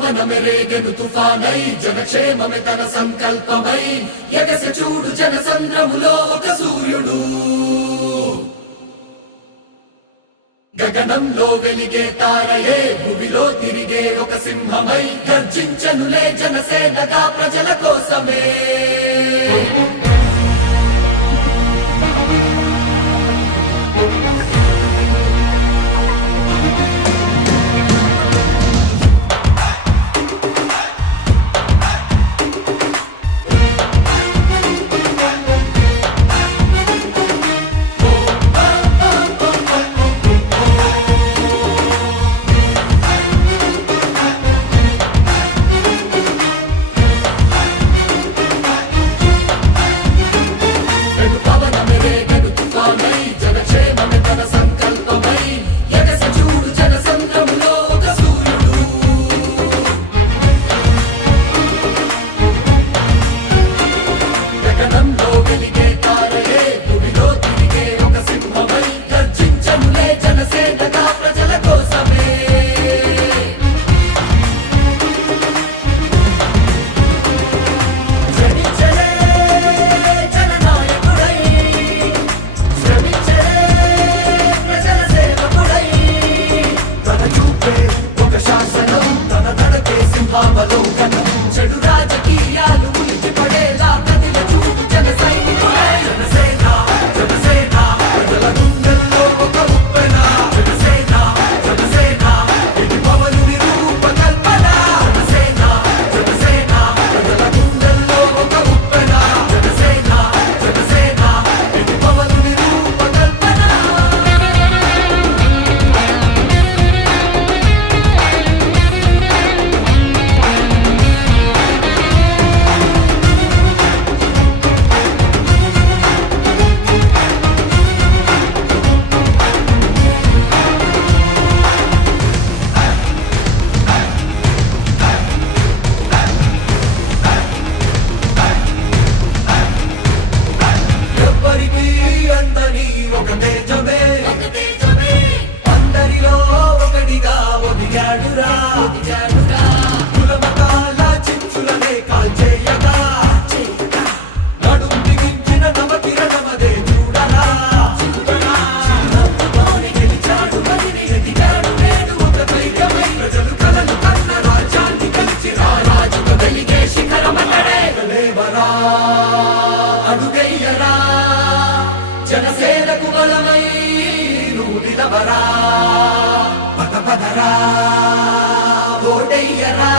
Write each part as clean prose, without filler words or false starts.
పవనమెరేగెను తుఫానై జనక్షేమమే తన సంకల్పమై ఎగసె చూడు జనసంద్రములో ఒక సూర్యుడు గగనంలో వెలిగే తారయే భూమిలో తిరిగే ఒక సింహమై గర్జించనులే జనసేనగా ప్రజల కోసమే జనసేనకు బలమై నువ్వు నిలవరా పద పదరా ఓటయ్యరా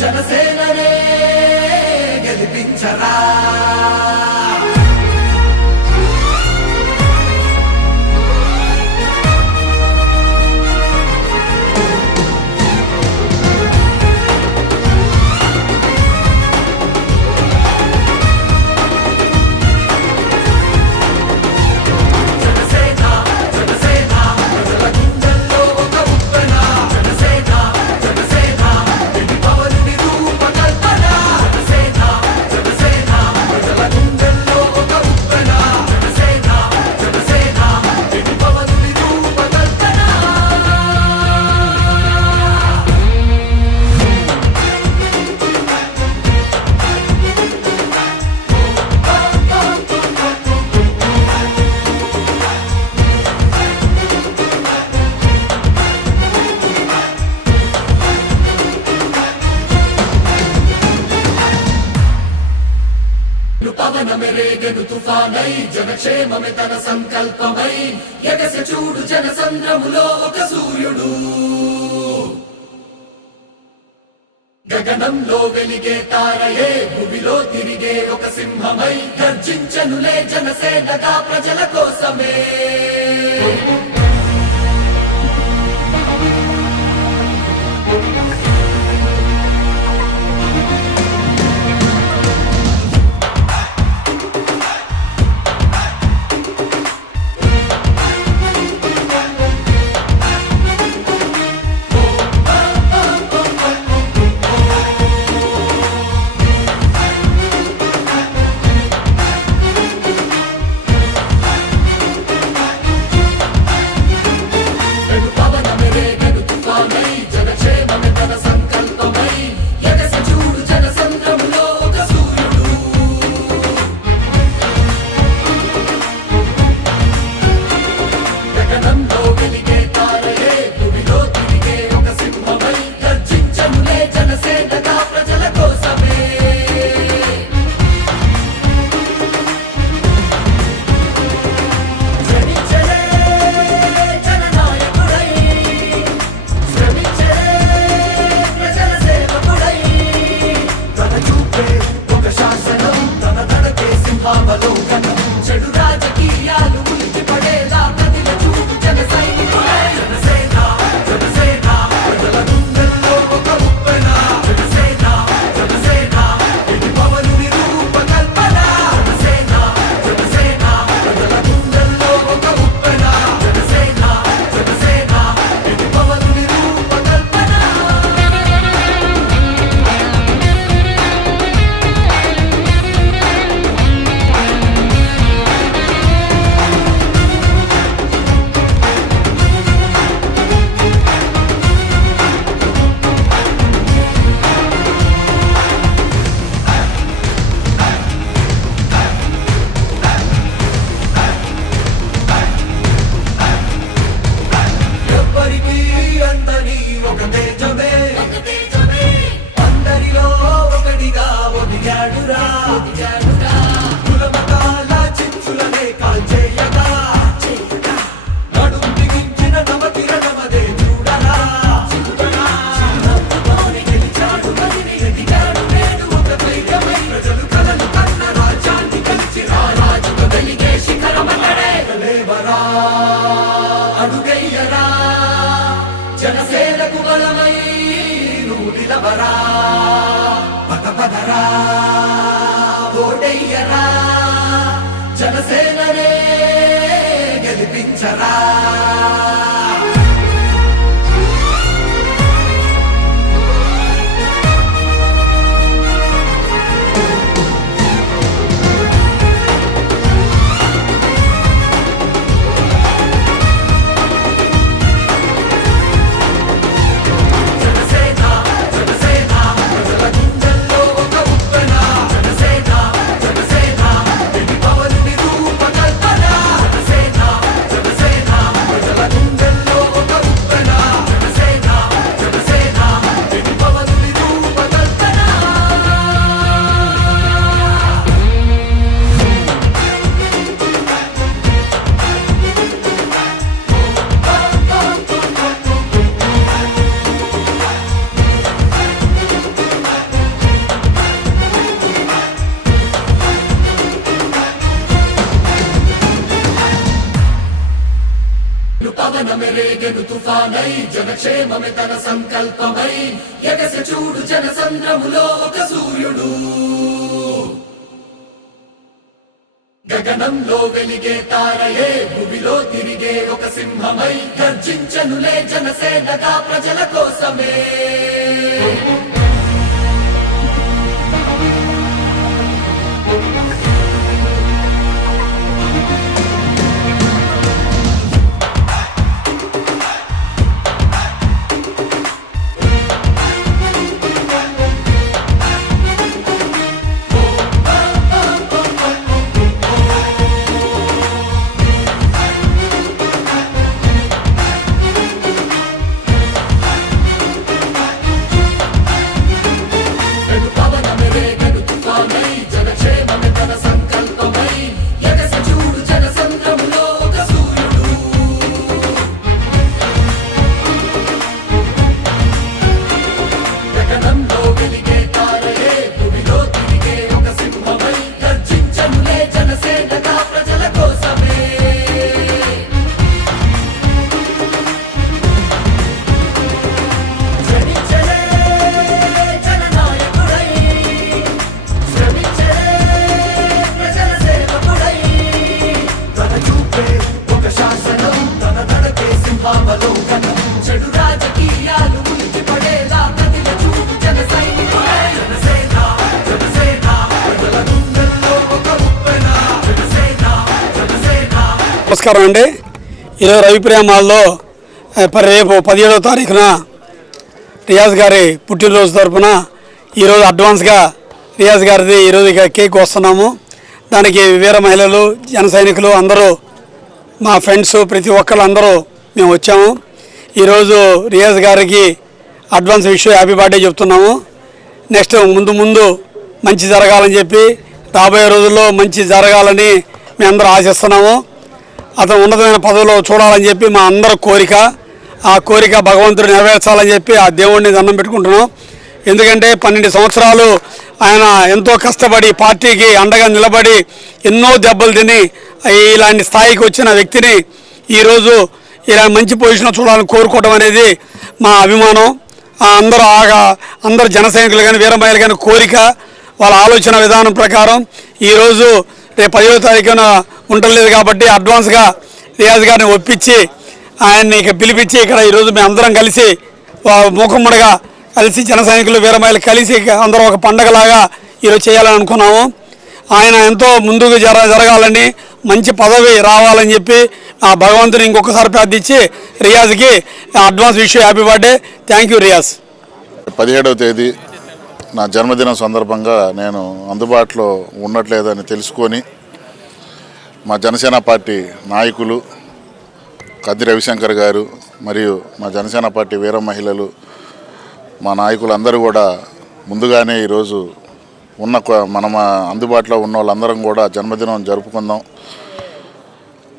జనసేననే గెలిపించరా పవనమెరేగెను తుఫానై జనక్షేమమే తన సంకల్పమై ఎగసె చూడు జనసంద్రములో ఒక సూర్యుడు గగనంలో వెలిగే తారయే భూమిలో తిరిగే ఒక సింహమై గర్జించనులే జనసేనగా ప్రజల కోసమే నవరా పద పదరా ఓటయ్యరా జనసేననే గెలిపించరా పవనమెరేగెను తుఫానై జనక్షేమమే తన సంకల్పమై ఎగస చూడు జనసంద్రములో ఒక సూర్యుడు గగనంలో వెలిగే తారయే భూమిలో తిరిగే ఒక సింహమై గర్జించనులే జనసేనగా ప్రజల కోసమే నమస్కారం అండి. ఈరోజు రవిప్రియ మాల్లో రేపు 17వ తారీఖున రియాజ్ గారి పుట్టినరోజు తరఫున ఈరోజు అడ్వాన్స్గా రియాజ్ గారిది ఈరోజు ఇక కేక్ వస్తున్నాము. దానికి వీర మహిళలు జన సైనికులు అందరూ మా ఫ్రెండ్స్ ప్రతి ఒక్కరు అందరూ మేము వచ్చాము. ఈరోజు రియాజ్ గారికి అడ్వాన్స్ విషయం హ్యాపీ బర్త్డే చెప్తున్నాము. నెక్స్ట్ ముందు మంచి జరగాలని చెప్పి రాబోయే రోజుల్లో మంచి జరగాలని మేము అందరూ ఆశిస్తున్నాము. అతను ఉన్నతమైన పదవిలో చూడాలని చెప్పి మా అందరి కోరిక. ఆ కోరిక భగవంతుడు నెరవేర్చాలని చెప్పి ఆ దేవుడిని దండం పెట్టుకుంటున్నాం. ఎందుకంటే 12 సంవత్సరాలు ఆయన ఎంతో కష్టపడి పార్టీకి అండగా నిలబడి ఎన్నో దెబ్బలు తిని ఇలాంటి స్థాయికి వచ్చిన వ్యక్తిని ఈరోజు ఇలా మంచి పొజిషన్లో చూడాలని కోరుకోవడం అనేది మా అభిమానం. అందరు జన సైనికులు కానీ వీర మహిళలు కానీ కోరిక, వాళ్ళ ఆలోచన విధానం ప్రకారం ఈరోజు రేపు 10వ తారీఖున ఉండలేదు కాబట్టి అడ్వాన్స్గా రియాజ్ గారిని ఒప్పించి ఆయన్ని ఇక పిలిపించి ఇక్కడ ఈరోజు మేము అందరం కలిసి మూకుమ్మడిగా కలిసి జన సైనికులు వీర మహిళలు కలిసి అందరూ ఒక పండగలాగా ఈరోజు చేయాలని అనుకున్నాము. ఆయన ఎంతో ముందుకు జరగాలని మంచి పదవి రావాలని చెప్పి ఆ భగవంతుని ఇంకొకసారి ప్రార్థించి రియాజ్కి అడ్వాన్స్ విషయం happy birthday. Thank you Riaz. 17వ తేదీ నా జన్మదినం సందర్భంగా నేను అందుబాటులో ఉండట్లేదని తెలుసుకొని మా జనసేన పార్టీ నాయకులు కద్ది రవిశంకర్ గారు మరియు మా జనసేన పార్టీ వీర మహిళలు మా నాయకులందరూ కూడా ముందుగానే ఈరోజు మన అందుబాటులో ఉన్న వాళ్ళందరం కూడా జన్మదినం జరుపుకుందాం.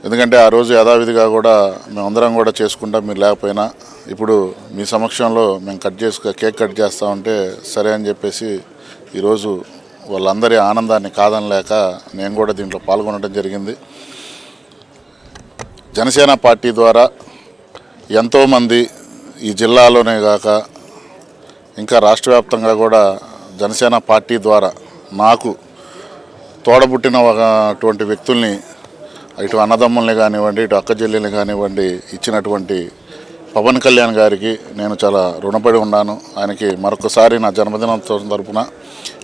ఎందుకంటే ఆ రోజు యథావిధిగా కూడా మేమందరం కూడా చేసుకుంటాం, మీరు లేకపోయినా ఇప్పుడు మీ సమక్షంలో మేము కేక్ కట్ చేస్తూ ఉంటే సరే అని చెప్పేసి ఈరోజు వాళ్ళందరి ఆనందాన్ని కాదనలేక నేను కూడా దీంట్లో పాల్గొనడం జరిగింది. జనసేన పార్టీ ద్వారా ఎంతోమంది ఈ జిల్లాలోనే కాక ఇంకా రాష్ట్ర వ్యాప్తంగా కూడా జనసేన పార్టీ ద్వారా నాకు తోడబుట్టినటువంటి వ్యక్తుల్ని ఇటు అన్నదమ్ముల్ని కానివ్వండి, ఇటు అక్క చెల్లెల్ని కానివ్వండి ఇచ్చినటువంటి పవన్ కళ్యాణ్ గారికి నేను చాలా రుణపడి ఉన్నాను. ఆయనకి మరొకసారి నా జన్మదినోత్సవం తరపున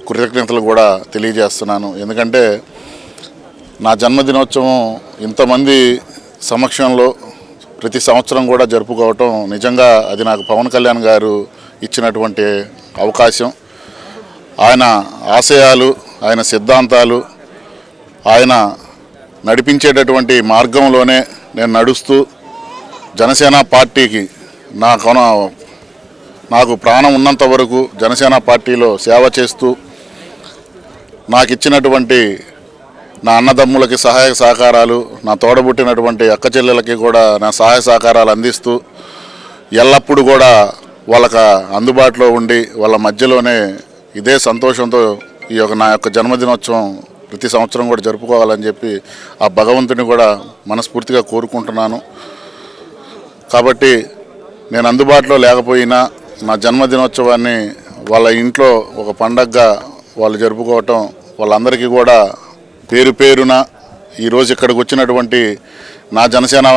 కృతజ్ఞతలు కూడా తెలియజేస్తున్నాను. ఎందుకంటే నా జన్మదినోత్సవం ఇంతమంది సమక్షంలో ప్రతి సంవత్సరం కూడా జరుపుకోవటం నిజంగా అది నాకు పవన్ కళ్యాణ్ గారు ఇచ్చినటువంటి అవకాశం. ఆయన ఆశయాలు, ఆయన సిద్ధాంతాలు, ఆయన నడిపించేటటువంటి మార్గంలోనే నేను నడుస్తూ జనసేన పార్టీకి నాకు ప్రాణం ఉన్నంత వరకు జనసేన పార్టీలో సేవ చేస్తూ నాకు ఇచ్చినటువంటి నా అన్నదమ్ములకి సహాయ సహకారాలు, నా తోడబుట్టినటువంటి అక్క చెల్లెలకి కూడా నా సహాయ సహకారాలు అందిస్తూ ఎల్లప్పుడూ కూడా వాళ్ళకి అందుబాటులో ఉండి వాళ్ళ మధ్యలోనే ఇదే సంతోషంతో నా యొక్క జన్మదినోత్సవం ప్రతి సంవత్సరం కూడా జరుపుకోవాలని చెప్పి ఆ భగవంతుని కూడా మనస్ఫూర్తిగా కోరుకుంటున్నాను. కాబట్టి నేను అందుబాటులో లేకపోయినా నా జన్మదినోత్సవాన్ని వాళ్ళ ఇంట్లో ఒక పండగగా వాళ్ళు జరుపుకోవటం, వాళ్ళందరికీ కూడా పేరు పేరున ఈరోజు ఇక్కడికి వచ్చినటువంటి నా జనసేన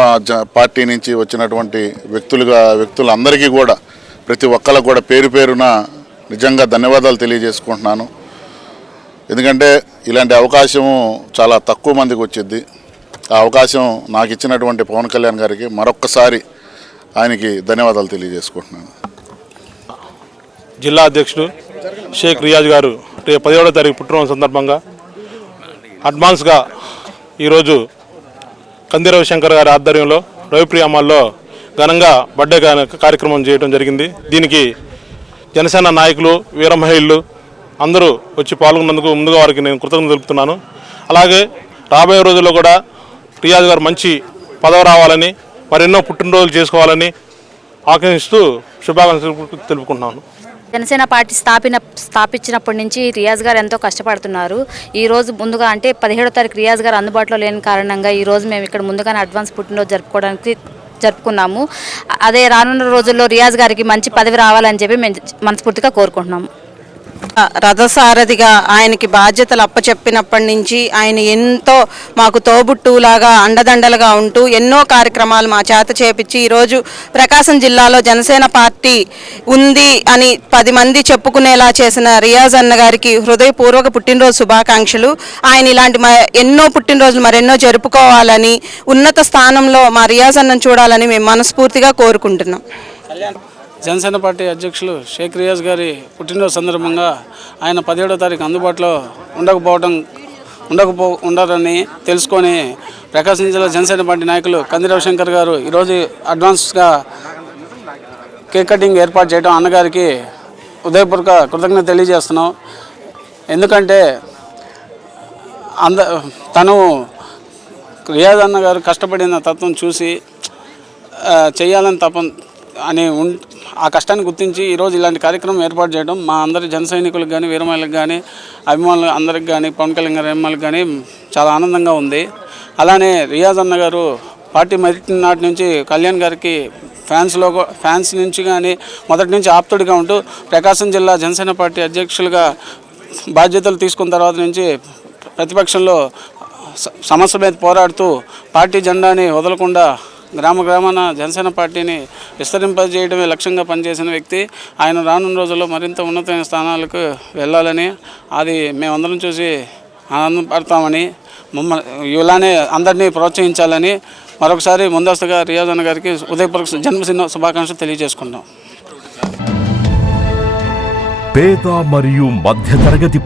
పార్టీ నుంచి వచ్చినటువంటి వ్యక్తులందరికీ కూడా ప్రతి ఒక్కరికి కూడా పేరు పేరున నిజంగా ధన్యవాదాలు తెలియజేసుకుంటున్నాను. ఎందుకంటే ఇలాంటి అవకాశము చాలా తక్కువ మందికి వచ్చింది. ఆ అవకాశం నాకు ఇచ్చినటువంటి పవన్ కళ్యాణ్ గారికి మరొక్కసారి ఆయనకి ధన్యవాదాలు తెలియజేసుకుంటున్నాను. జిల్లా అధ్యక్షుడు షేక్ రియాజ్ గారు రేపు 17వ తారీఖు పుట్టినరోజు సందర్భంగా అడ్వాన్స్గా ఈరోజు కంది రవిశంకర్ గారి ఆధ్వర్యంలో రవిప్రియామాల్లో ఘనంగా బర్త్డే కార్యక్రమం చేయడం జరిగింది. దీనికి జనసేన నాయకులు, వీర మహిళలు అందరూ వచ్చి పాల్గొన్నందుకు ముందుగా వారికి నేను కృతజ్ఞతలు తెలుపుతున్నాను. అలాగే రాబోయే రోజుల్లో కూడా రియాజ్ గారు మంచి పదవి రావాలని, మరెన్నో పుట్టినరోజులు చేసుకోవాలని ఆకాంక్షిస్తూ శుభాకాంక్షలు తెలుపుకుంటున్నాను. జనసేన పార్టీ స్థాపించినప్పటి నుంచి రియాజ్ గారు ఎంతో కష్టపడుతున్నారు. ఈ రోజు ముందుగా అంటే 17వ తారీఖు రియాజ్ గారు అందుబాటులో లేని కారణంగా ఈ రోజు మేము ఇక్కడ ముందుగానే అడ్వాన్స్ పుట్టినరోజు జరుపుకున్నాము. అదే రానున్న రోజుల్లో రియాజ్ గారికి మంచి పదవి రావాలని చెప్పి మేము మనస్ఫూర్తిగా కోరుకుంటున్నాము. రథసారథిగా ఆయనకి బాధ్యతలు అప్పచెప్పినప్పటి నుంచి ఆయన ఎంతో మాకు తోబుట్టులాగా అండదండలుగా ఉంటూ ఎన్నో కార్యక్రమాలు మా చేత చేపించి ఈరోజు ప్రకాశం జిల్లాలో జనసేన పార్టీ ఉంది అని 10 మంది చెప్పుకునేలా చేసిన రియాజ్ అన్న గారికి హృదయపూర్వక పుట్టినరోజు శుభాకాంక్షలు. ఆయన ఇలాంటి ఎన్నో పుట్టినరోజులు మరెన్నో జరుపుకోవాలని, ఉన్నత స్థానంలో మా రియాజ్ అన్నను చూడాలని మేము మనస్ఫూర్తిగా కోరుకుంటున్నాం. జనసేన పార్టీ అధ్యక్షులు షేక్ రియాజ్ గారి పుట్టినరోజు సందర్భంగా ఆయన 17వ తారీఖు అందుబాటులో ఉండరని తెలుసుకొని ప్రకాశం జిల్లా జనసేన పార్టీ నాయకులు కంది రవిశంకర్ గారు ఈరోజు అడ్వాన్స్గా కేక్ కటింగ్ ఏర్పాటు చేయడం అన్నగారికి హృదయపూర్వక కృతజ్ఞత తెలియజేస్తున్నాం. ఎందుకంటే తను రియాజ్ అన్న గారు కష్టపడిన తత్వం చూసి చేయాలని అని ఆ కష్టాన్ని గుర్తించి ఈరోజు ఇలాంటి కార్యక్రమం ఏర్పాటు చేయడం మా అందరి జన సైనికులకు కానీ, వీరమహిళలకు కానీ, అభిమానులు అందరికి కానీ, పవన్ కళ్యాణ్ గారి అభిమానులకు కానీ చాలా ఆనందంగా ఉంది. అలానే రియాజ్ అన్న గారు పార్టీ మొదటి నాటి నుంచి కళ్యాణ్ గారికి ఫ్యాన్స్ నుంచి కానీ మొదటి నుంచి ఆప్తుడిగా ఉంటూ ప్రకాశం జిల్లా జనసేన పార్టీ అధ్యక్షులుగా బాధ్యతలు తీసుకున్న తర్వాత నుంచి ప్రతిపక్షంలో సమస్య మీద పోరాడుతూ పార్టీ జెండాని వదలకుండా గ్రామాన జనసేన పార్టీని విస్తరింపజేయడమే లక్ష్యంగా పనిచేసిన వ్యక్తి. ఆయన రానున్న రోజుల్లో మరింత ఉన్నతమైన స్థానాలకు వెళ్ళాలని, అది మేమందరం చూసి ఆనందపడతామని, ఇలానే అందరినీ ప్రోత్సహించాలని మరొకసారి ముందస్తుగా రియాజ్ అన్న గారికి ఉదయపూర్వక జన్మదిన శుభాకాంక్షలు తెలియజేసుకుంటాం. పేద మరియు మధ్యతరగతి